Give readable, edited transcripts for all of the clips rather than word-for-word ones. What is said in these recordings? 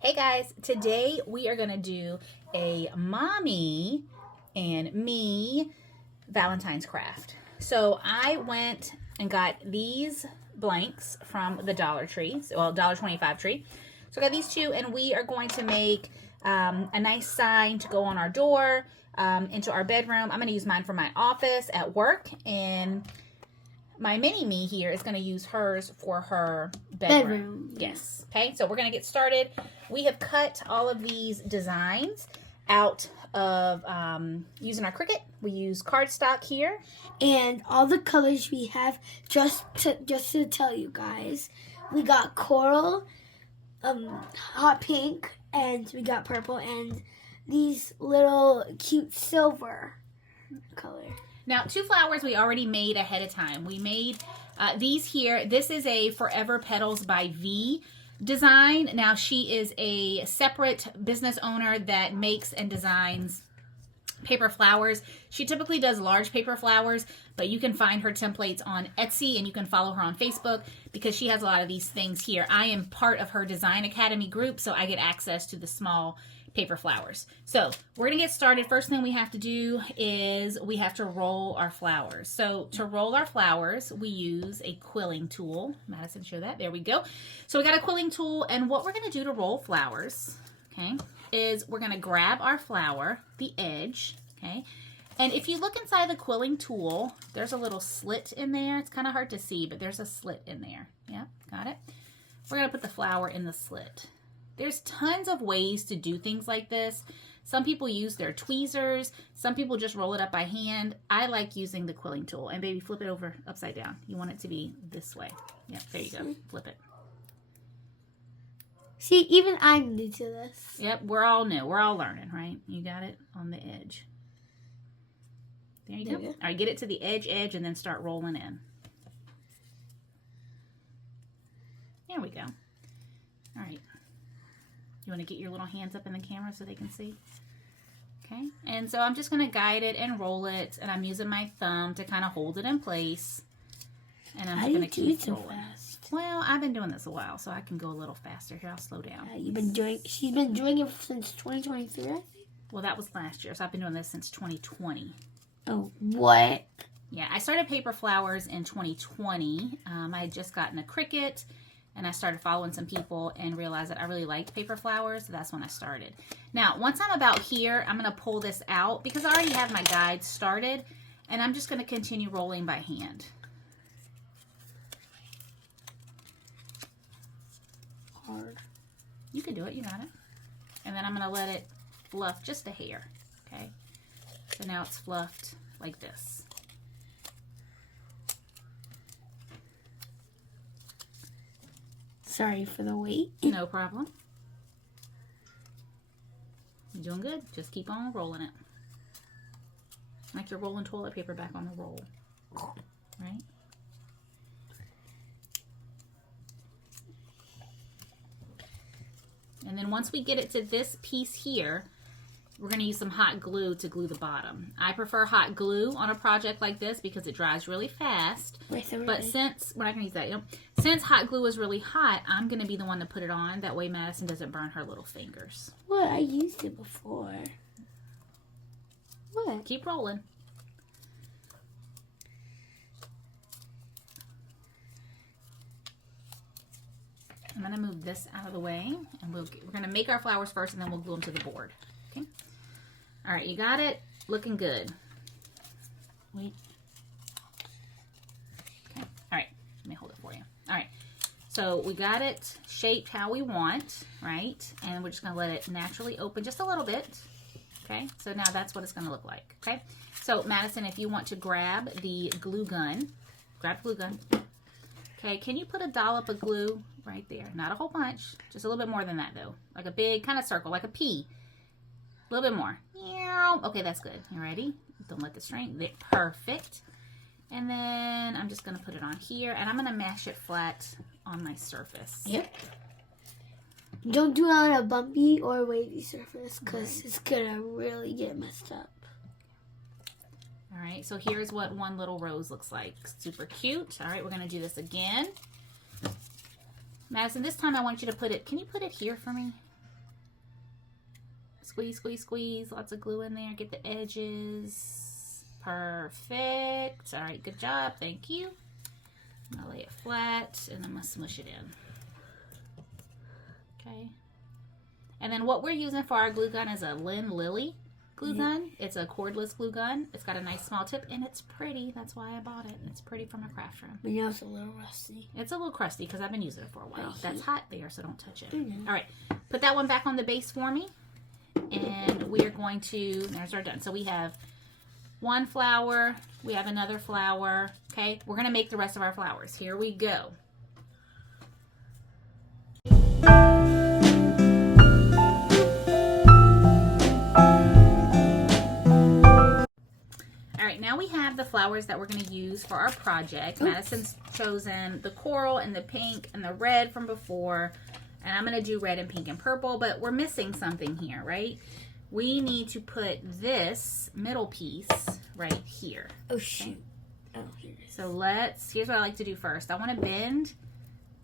Hey guys, today we are going to do a mommy and me Valentine's craft. So I went and got these blanks from the Dollar Tree, well, $1.25 tree. So I got these two, and we are going to make a nice sign to go on our door, into our bedroom. I'm going to use mine for my office at work, and my mini me here is going to use hers for her bedroom. Yes. Okay, so we're going to get started. We have cut all of these designs out of using our Cricut. We use cardstock here. And all the colors we have, just to tell you guys, we got coral, hot pink, and we got purple, and these little cute silver color. Now, two flowers we already made ahead of time. We made these here. This is a Forever Petals by V design. Now, she is a separate business owner that makes and designs paper flowers. She typically does large paper flowers, but you can find her templates on Etsy, and you can follow her on Facebook because she has a lot of these things here. I am part of her Design Academy group, so I get access to the small paper flowers. So we're going to get started. First thing we have to do is we have to roll our flowers. So to roll our flowers, we use a quilling tool. Madison, show that. There we go. So we got a quilling tool, and what we're going to do to roll flowers, okay, is we're going to grab our flower, the edge, okay, and if you look inside the quilling tool, there's a little slit in there. It's kind of hard to see, but there's a slit in there. Yeah, got it? We're going to put the flower in the slit. There's tons of ways to do things like this. Some people use their tweezers. Some people just roll it up by hand. I like using the quilling tool. And baby, flip it over upside down. You want it to be this way. Yep, there you go. Flip it. See, even I'm new to this. Yep, we're all new. We're all learning, right? You got it on the edge. There you go. All right, get it to the edge, and then start rolling in. There we go. All right. You want to get your little hands up in the camera so they can see? Okay. And so I'm just going to guide it and roll it, and I'm using my thumb to kind of hold it in place. And I'm just going to keep rolling. Fast? Well, I've been doing this a while, so I can go a little faster. Here, I'll slow down. She's been doing it since 2023, I think. Well, that was last year, so I've been doing this since 2020. Oh, what? Yeah, I started paper flowers in 2020. I had just gotten a Cricut, and I started following some people and realized that I really liked paper flowers, so that's when I started. Now, once I'm about here, I'm going to pull this out because I already have my guide started, and I'm just going to continue rolling by hand. Hard. You can do it, you got it. And then I'm going to let it fluff just a hair, okay? So now it's fluffed like this. Sorry for the wait. No problem. You're doing good. Just keep on rolling it. Like you're rolling toilet paper back on the roll. Right? And then once we get it to this piece here, we're going to use some hot glue to glue the bottom. I prefer hot glue on a project like this because it dries really fast. But since we're not going to use that, since hot glue is really hot, I'm going to be the one to put it on. That way Madison doesn't burn her little fingers. What? I used it before. What? Keep rolling. I'm going to move this out of the way, and we're going to make our flowers first, and then we'll glue them to the board. Okay. All right, you got it? Looking good. Wait. Okay. All right. Let me hold it for you. All right. So we got it shaped how we want, right? And we're just going to let it naturally open just a little bit. Okay. So now that's what it's going to look like. Okay. So Madison, if you want to grab the glue gun, grab the glue gun. Okay. Can you put a dollop of glue right there? Not a whole bunch. Just a little bit more than that, though. Like a big kind of circle, like a pea. A little bit more. Okay, that's good. You ready? Don't let the string. Perfect. And then I'm just going to put it on here, and I'm going to mash it flat on my surface. Yep. Don't do it on a bumpy or wavy surface because it's going to really get messed up. All right, so here's what one little rose looks like. Super cute. All right, we're going to do this again. Madison, this time I want you to put it, can you put it here for me? Squeeze, squeeze, squeeze. Lots of glue in there. Get the edges. Perfect. All right, good job. Thank you. I'll lay it flat and I'm going to smush it in. Okay. And then what we're using for our glue gun is a Lily glue gun. It's a cordless glue gun. It's got a nice small tip and it's pretty. That's why I bought it. It's pretty from a craft room. But now it's a little rusty. It's a little crusty because I've been using it for a while. That's hot there, so don't touch it. All right. Put that one back on the base for me. And we are going to, there's our done. So we have one flower. We have another flower. Okay. We're going to make the rest of our flowers. Here we go. Now we have the flowers that we're going to use for our project. Madison's chosen the coral and the pink and the red from before. And I'm going to do red and pink and purple, but we're missing something here, right? We need to put this middle piece right here. Oh, shoot. Oh, here it is. So here's what I like to do first. I want to bend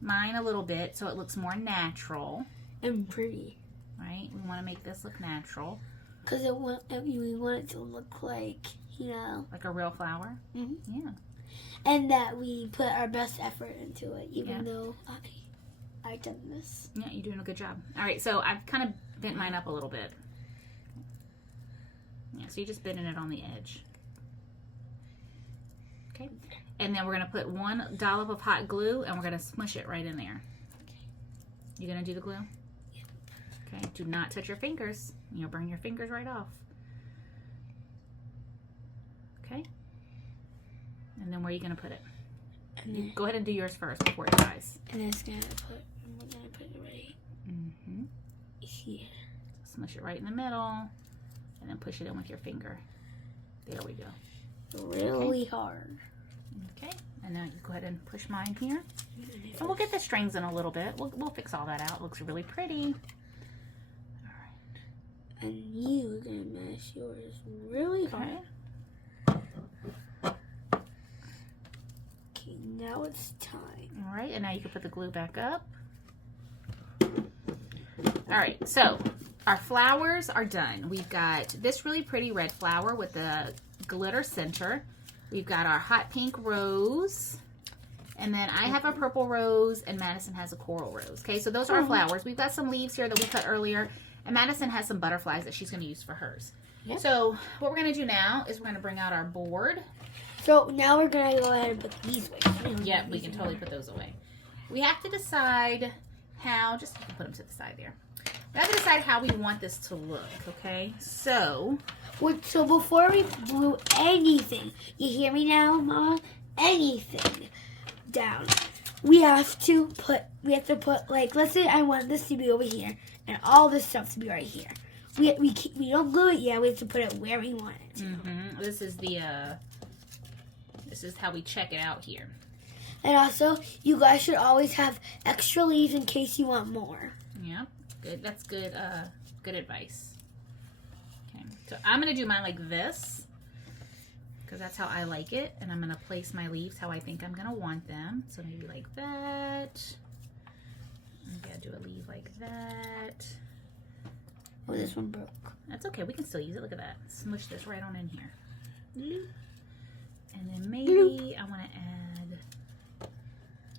mine a little bit so it looks more natural. And pretty. Right? We want to make this look natural. Because we want it to look like, you know. Like a real flower? Mm-hmm. Yeah. And that we put our best effort into it, even though I've done this. Yeah, you're doing a good job. All right, so I've kind of bent mine up a little bit. Yeah, so you're just bending it on the edge. Okay. And then we're going to put 1 dollop of hot glue and we're going to smush it right in there. Okay. You going to do the glue? Yep. Okay, do not touch your fingers. You'll burn your fingers right off. Okay. And then where are you going to put it? Go ahead and do yours first before it dries. And then we're going to put it right here. So smush it right in the middle and then push it in with your finger. There we go. Really hard. Okay, and now you go ahead and push mine here. And we'll get the strings in a little bit. We'll fix all that out. It looks really pretty. All right. And you're going to mash yours really hard. Okay, now it's time. All right, and now you can put the glue back up. All right, so our flowers are done. We've got this really pretty red flower with the glitter center. We've got our hot pink rose. And then I have a purple rose and Madison has a coral rose. Okay, so those are our flowers. We've got some leaves here that we cut earlier. And Madison has some butterflies that she's going to use for hers. Yep. So what we're going to do now is we're going to bring out our board. So now we're going to go ahead and put these away. Yep, we can totally put those away. We have to decide how, just you can put them to the side there. We have to decide how we want this to look, okay? So before we glue anything, you hear me now, Mama? Anything down. We have to put like, let's say I want this to be over here and all this stuff to be right here. We don't glue it yet. We have to put it where we want it to. This is how we check it out here. And also, you guys should always have extra leaves in case you want more. Yeah, good. That's good. Good advice. Okay, so I'm gonna do mine like this because that's how I like it, and I'm gonna place my leaves how I think I'm gonna want them. So maybe like that. I'm gonna do a leaf like that. Oh, this one broke. That's okay. We can still use it. Look at that. Smush this right on in here. And then maybe I want to add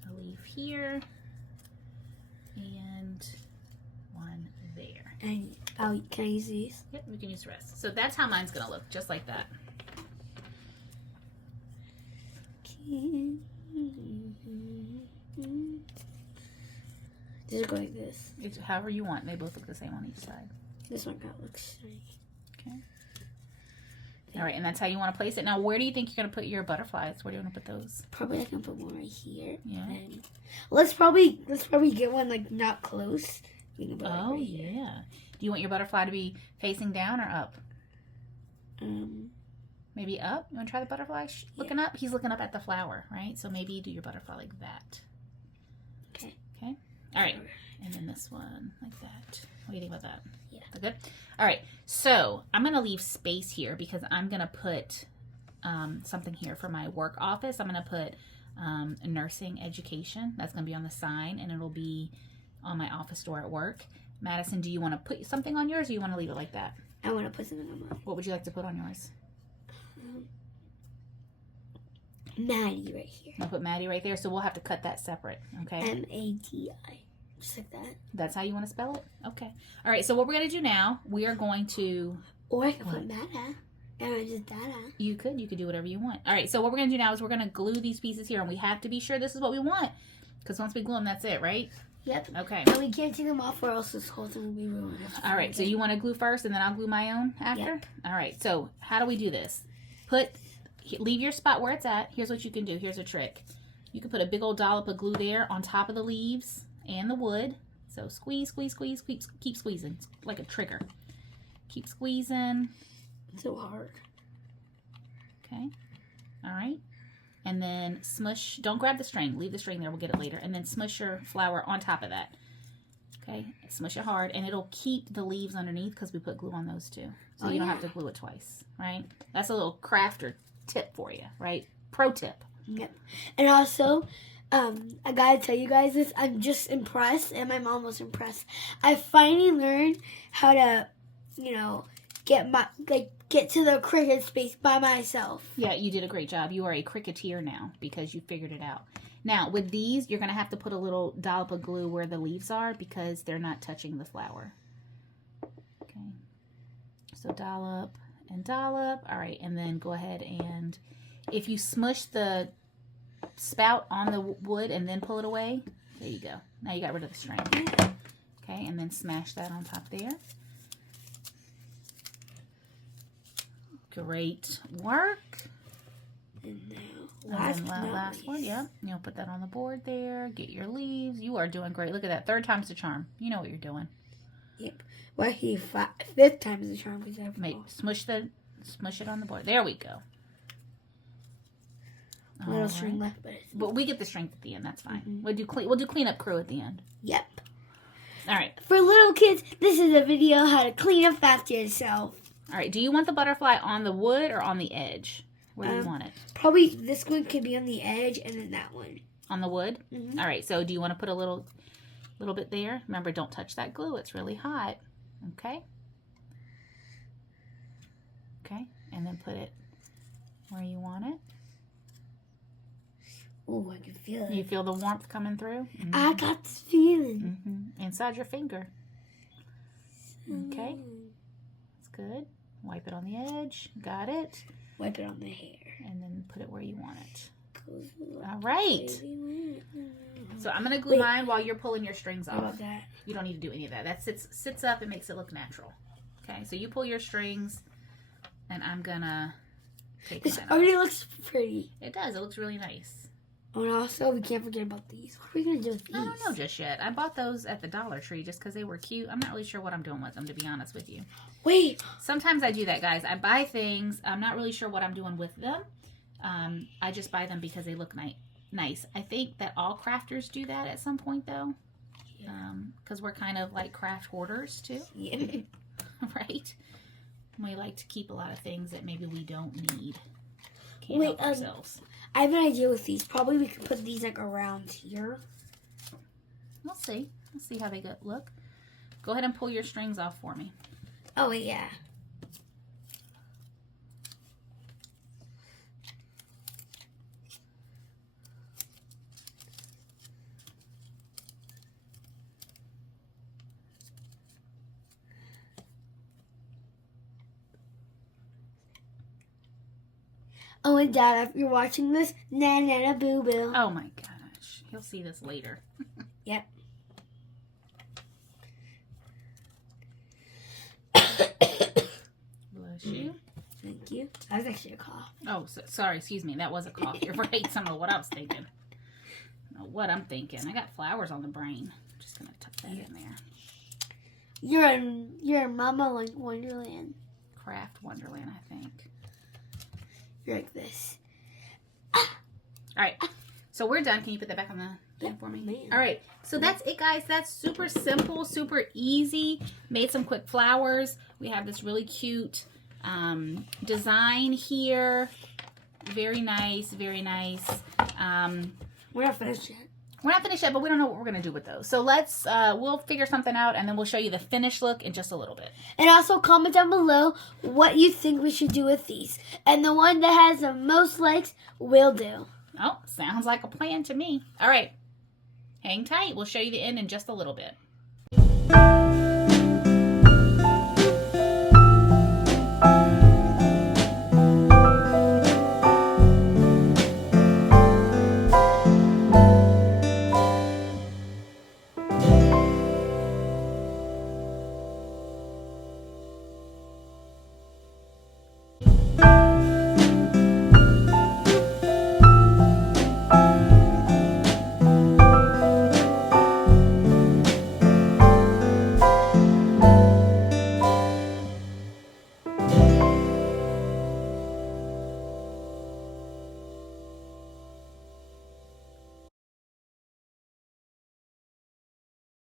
a leaf here and one there. And can I use these? Yep, we can use the rest. So that's how mine's going to look, just like that. Does it go like this? It's however you want. They both look the same on each side. This one kind of looks shiny. Okay. All right, and that's how you want to place it. Now, where do you think you're going to put your butterflies? Where do you want to put those? Probably I can put one right here. Yeah. And let's probably get one like not close. We can put oh, right yeah. Here. Do you want your butterfly to be facing down or up? Maybe up? You want to try the butterfly looking up? He's looking up at the flower, right? So maybe you do your butterfly like that. Okay. Okay. All right. And then this one like that. What do you think about that? Yeah. That good? All right. So I'm going to leave space here because I'm going to put something here for my work office. I'm going to put nursing education. That's going to be on the sign and it'll be on my office door at work. Madison, do you want to put something on yours or you want to leave it like that? I want to put something on mine. What would you like to put on yours? Maddie right here. I'll put Maddie right there, so we'll have to cut that separate, okay? M-A-D-I. Just like that. That's how you want to spell it? Okay. All right, so what we're going to do now, we are going to... Or I could put Mada. And just Dada. You could do whatever you want. All right, so what we're going to do now is we're going to glue these pieces here, and we have to be sure this is what we want, because once we glue them, that's it, right? Yep. Okay. And we can't take them off or else this whole thing will be ruined. All right, so you want to glue first, and then I'll glue my own after? Yep. All right, so how do we do this? Leave your spot where it's at. Here's what you can do. Here's a trick. You can put a big old dollop of glue there on top of the leaves and the wood. So squeeze, squeeze, squeeze, keep squeezing. Like a trigger. Keep squeezing. So hard. Okay. All right. And then smush. Don't grab the string. Leave the string there. We'll get it later. And then smush your flour on top of that. Okay. Smush it hard. And it'll keep the leaves underneath because we put glue on those too. So you don't have to glue it twice. Right? That's a little crafter tip for you. Right? Pro tip. Yep. And also, I gotta tell you guys this. I'm just impressed, and my mom was impressed. I finally learned how to, get to the cricut space by myself. Yeah, you did a great job. You are a cricketeer now because you figured it out. Now, with these, you're going to have to put a little dollop of glue where the leaves are because they're not touching the flour. Okay. So dollop and dollop. All right, and then go ahead and if you smush the spout on the wood and then pull it away, there you go. Now you got rid of the string. Okay, and then smash that on top there. Great work. And now, last one, yep. You'll put that on the board there. Get your leaves. You are doing great. Look at that. 3rd time's the charm. You know what you're doing. Yep. Well, actually, 5th time's the charm. Smush it on the board. There we go. Little string left, but we get the strength at the end. That's fine. Mm-hmm. We'll do cleanup crew at the end. Yep. All right. For little kids, this is a video how to clean up after yourself. All right. Do you want the butterfly on the wood or on the edge? Where do you want it? Probably this one could be on the edge, and then that one on the wood. Mm-hmm. All right. So do you want to put a little bit there? Remember, don't touch that glue. It's really hot. Okay. Okay. And then put it where you want it. Oh, I can feel it. You feel the warmth coming through? Mm-hmm. I got this feeling. Mm-hmm. Inside your finger. Okay. That's good. Wipe it on the edge. Got it. Wipe it on the hair. And then put it where you want it. All right. So I'm going to glue mine while you're pulling your strings off. How about that? You don't need to do any of that. That sits up and makes it look natural. Okay, so you pull your strings, and I'm going to take this mine off. already looks pretty. It does. It looks really nice. Oh, and also, we can't forget about these. What are we going to do with these? I don't know just yet. I bought those at the Dollar Tree just because they were cute. I'm not really sure what I'm doing with them, to be honest with you. Wait. Sometimes I do that, guys. I buy things. I'm not really sure what I'm doing with them. I just buy them because they look nice. I think that all crafters do that at some point, though. Because we're kind of like craft hoarders, too. Yeah. Right? We like to keep a lot of things that maybe we don't need. Wait, help ourselves. I have an idea with these. Probably we could put these like around here. We'll see. Let's see how they look. Go ahead and pull your strings off for me. Oh, wait, yeah. Oh, and Dad, if you're watching this, na boo boo. Oh my gosh. He'll see this later. Yep. Bless you. Thank you. That was actually a cough. Oh, sorry. Excuse me. That was a cough. You're right. I don't know what I was thinking. I don't know what I'm thinking. I got flowers on the brain. I'm just going to tuck that in there. You're Mama like Wonderland. Craft Wonderland, I think. You're like this. All right. So we're done. Can you put that back on the thing for me? Man. All right. So that's it, guys. That's super simple, super easy. Made some quick flowers. We have this really cute design here. Very nice. Very nice. We're not finished yet. We're not finished yet, but we don't know what we're going to do with those. So let's, we'll figure something out, and then we'll show you the finished look in just a little bit. And also comment down below what you think we should do with these. And the one that has the most likes will do. Oh, sounds like a plan to me. All right. Hang tight. We'll show you the end in just a little bit.